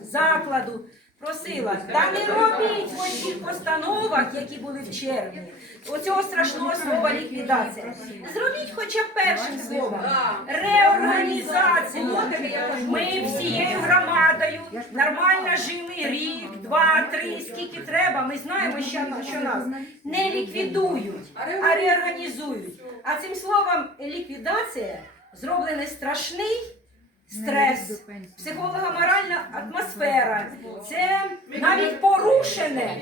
закладу просила, та не робіть в оцих постановах, які були в червні, оцього страшного слова ліквідація. Зробіть хоча б першим словом реорганізацію. Ми всією громадою нормально жили рік, два, три, скільки треба. Ми знаємо, що нас не ліквідують, а реорганізують. А цим словом ліквідація зроблений страшний стрес, психолого-моральна атмосфера. Це навіть порушене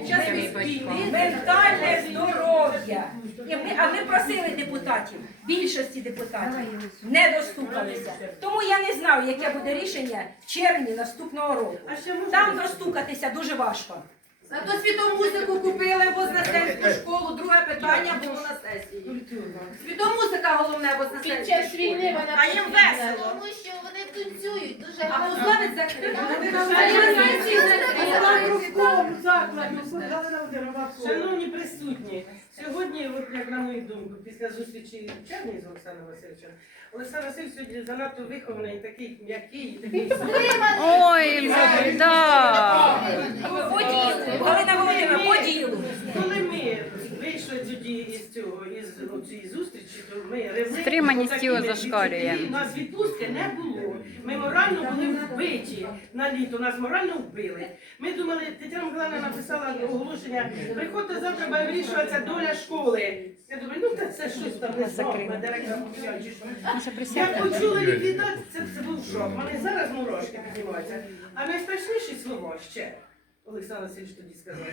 ментальне здоров'я. Ми- А ми просили депутатів, більшості депутатів, не достукалися. Тому я не знаю, яке буде рішення в червні наступного року. Там достукатися дуже важко. Зато світомузику купили в Вознесенську школу. Друге питання було на сесії. Світомузика головне Під час школі. війни вона А їм потрібна. весело. Тому що вони танцюють дуже А гарно. Посланець закрив. Шановні присутні, сьогодні, от як на мою думку, після зустрічі в червні з Олександром Васильовичем, Олександр Васильович сьогодні занадто вихований, такий м'який, такий Ой, да. По ділу, Галина Володимирівна, по ділу. Коли ми вийшли тоді із цього із цієї зустрічі, то ми ревли. Стриманість його зашкалює. У нас відпустки не було. Ми морально були вбиті на літо, нас морально вбили. Ми думали, Тетяна Миколаївна написала оголошення, приходьте завтра, буде вирішуватися доля школи. Я думаю, ну та це щось там не знав, на директора мовчав, чи що. Я почула ліквідацію, це, це був шок. Мене зараз мурашки піднімаються. А найстрашніші слова ще, Олександр Васильович тоді сказав.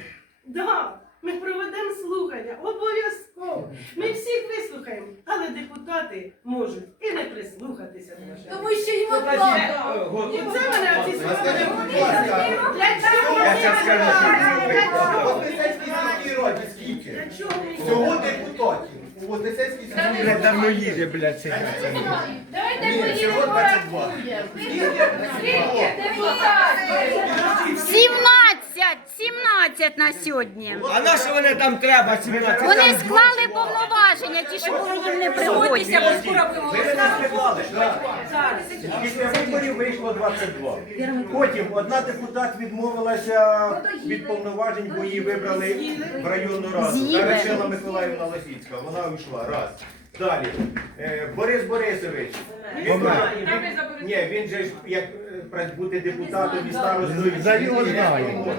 Да, ми проведемо слухання, обов'язково. Ми всіх вислухаємо, але депутати можуть і не прислухатися до нашого. Тому що їм оплата. І це мене оці слова не Для скільки? Чого ми Всього депутатів. У Вознесенській сільській раді. давно їде, блядь, це. Давайте поїдемо всього 22. порахуємо. 17, 17 на сьогодні. А на що вони там треба? 17? Вони склали повноваження, ті, що були їм не пригодні. Сьогодні скоро будемо Ви мене склали, так? Після виборів вийшло 22. Потім одна депутат відмовилася від повноважень, бо її вибрали в районну раду. З'їли. Тарачела Миколаївна Лосіцька. Вона вийшла. Раз. Далі. Е, Борис Борисович. Він, ні, він же ж як е, пра- бути депутатом і старостою. За його він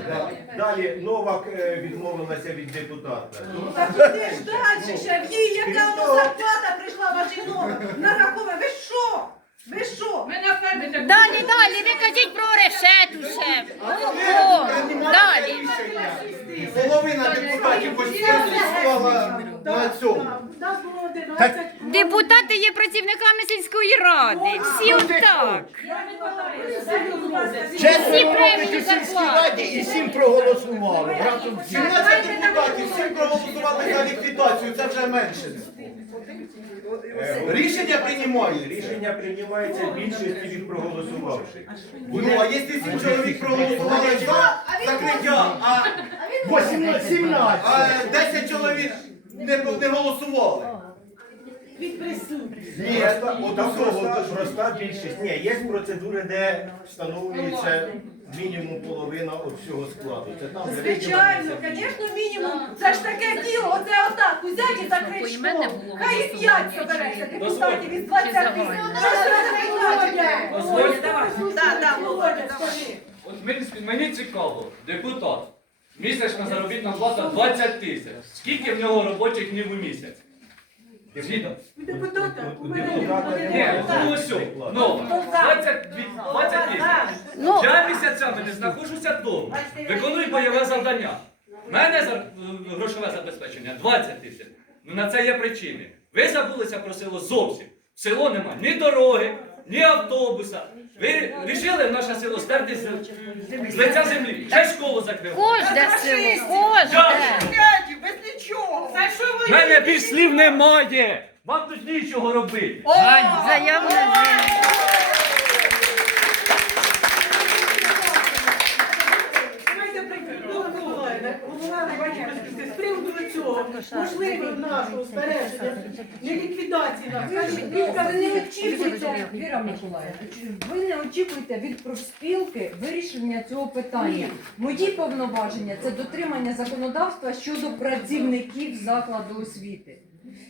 да. Далі Новак е, відмовилася від депутата. Так куди ж далі ще? В їй яка воно зарплата прийшла вашій нові? Нараховує. Ви що? Ви що? Далі, далі, ви кажіть про решету ще. Молоко. Далі. Половина депутатів почти склала на цьому. Депутати є працівниками сільської ради. Всі отак. Всі Четверо приймуть робить у сільській раді і сім проголосували. Разом всі. 17 депутатів, всім проголосували за ліквідацію, це вже менше. Е, Рішення приймає. Рішення приймається більшості від проголосувавших. Ну, а якщо сім чоловік проголосували за закриття, а 18, 17. а 10 чоловік не, не голосували. від присутніх? Ні, проста, проста більшість. Ні, є процедури, де встановлюється мінімум половина від всього складу. Це там Звичайно, звісно, мінімум. Це ж таке діло, оце отак, взяти і закрити. Хай і п'ять собереться депутатів із 20. Що ж це? Володя, давай. От мені, мені цікаво, депутат, місячна заробітна плата 20 тисяч. Скільки в нього робочих днів у місяць? Згідно? Депутата, у мене Ні, ну ось. 20, 20 тисяч. Ну, Я місяцями не знаходжуся вдома. Виконую бойове завдання. У мене за- грошове забезпечення 20 тисяч. Ну на це є причини. Ви забулися про село зовсім. В село нема ні дороги, ні автобуса. Ви рішили в наше село стерти з, з лиця землі. Ще школу закрили. кожне село, кожне. Без нічого. За що ви У мене більш слів немає. Вам тут нічого робити. Заявне звільнення. Давайте з приводу цього. можливо нашого збереження, не ліквідації. Ви не очікуєте, Віра Миколаївна, ви не очікуєте від профспілки вирішення цього питання. Мої повноваження це дотримання законодавства щодо працівників закладу освіти.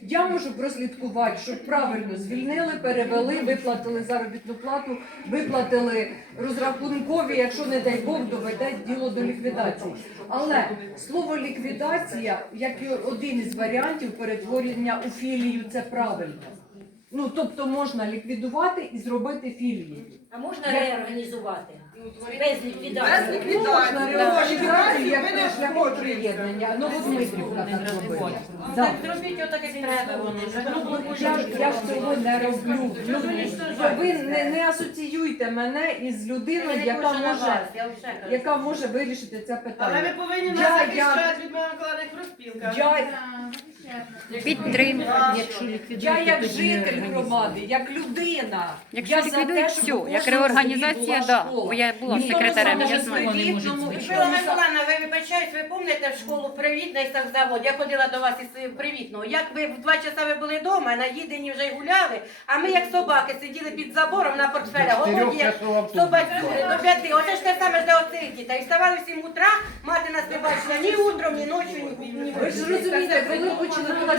Я можу прослідкувати, щоб правильно звільнили, перевели, виплатили заробітну плату, виплатили розрахункові, якщо не дай Бог доведе діло до ліквідації. Але слово ліквідація, як і один із варіантів перетворення у філію, це правильно. Ну тобто можна ліквідувати і зробити філії. А можна реорганізувати? Без ліквідації. Можна реорганізацію як шляхом приєднання. Новодмитрівка так робила. Да. Зробіть отак, як треба. Я, ж- я ж цього не роблю. Ну, ви не, не асоціюйте мене із людиною, яка може, яка може вирішити це Але питання. ви повинні Я- нас я- захищати від Миколаївних розпілка. Я, Підтримка. я як житель громади, як людина. Якщо я ліквідують щоб все, у як кожному реорганізація, селі да. школа. Бо я була Ніхто секретарем, не я може знаю. Миколаївна, ви вибачаюсь, ви пам'ятаєте в школу привітний завод. Я ходила до вас із привітного. Як ви в два часа ви були вдома, наїдені вже й гуляли, а ми як собаки сиділи під забором на портфелях, голодні, собацюри, до п'яти. Оце ж те саме для оцих дітей. Вставали в сім утра, мати нас не бачила ні утром, ні ночі, ні, ні Ви ж розумієте, коли почали